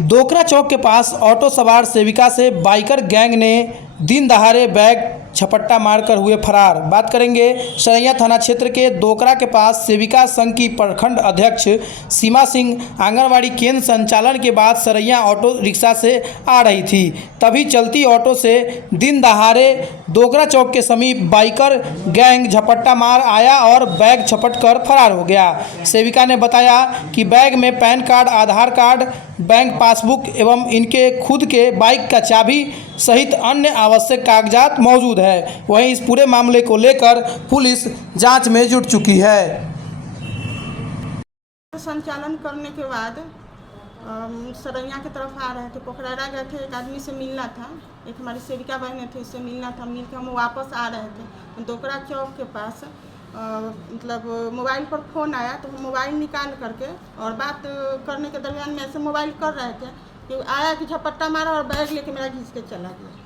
दोकरा चौक के पास ऑटो सवार सेविका से बाइकर गैंग ने दिन दहाड़े बैग झपट्टा मारकर हुए फरार। बात करेंगे सरैया थाना क्षेत्र के दोकरा के पास सेविका संघ की प्रखंड अध्यक्ष सीमा सिंह आंगनवाड़ी केंद्र संचालन के बाद सरैया ऑटो रिक्शा से आ रही थी, तभी चलती ऑटो से दिन दहाड़े दोकरा चौक के समीप बाइकर गैंग झपट्टा मार आया और बैग झपट कर फरार हो गया। सेविका ने बताया कि बैग में पैन कार्ड, आधार कार्ड, बैंक पासबुक एवं इनके खुद के बाइक का चाबी सहित अन्य आवश्यक कागजात मौजूद है। वहीं इस पूरे मामले को लेकर पुलिस जांच में जुट चुकी है। संचालन करने के बाद सरैया की तरफ आ रहे थे, पोखरारा गए थे, एक आदमी से मिलना था, एक हमारी सेविका बहनें थी, उससे मिलना था। मिल के हम वापस आ रहे थे दोकरा चौक के पास, मतलब मोबाइल पर फ़ोन आया तो हम मोबाइल निकाल करके और बात करने के दरमियान में ऐसे मोबाइल कर रहे थे कि आया कि झपट्टा मारा और बैग लेके मेरा घिस के चला गया।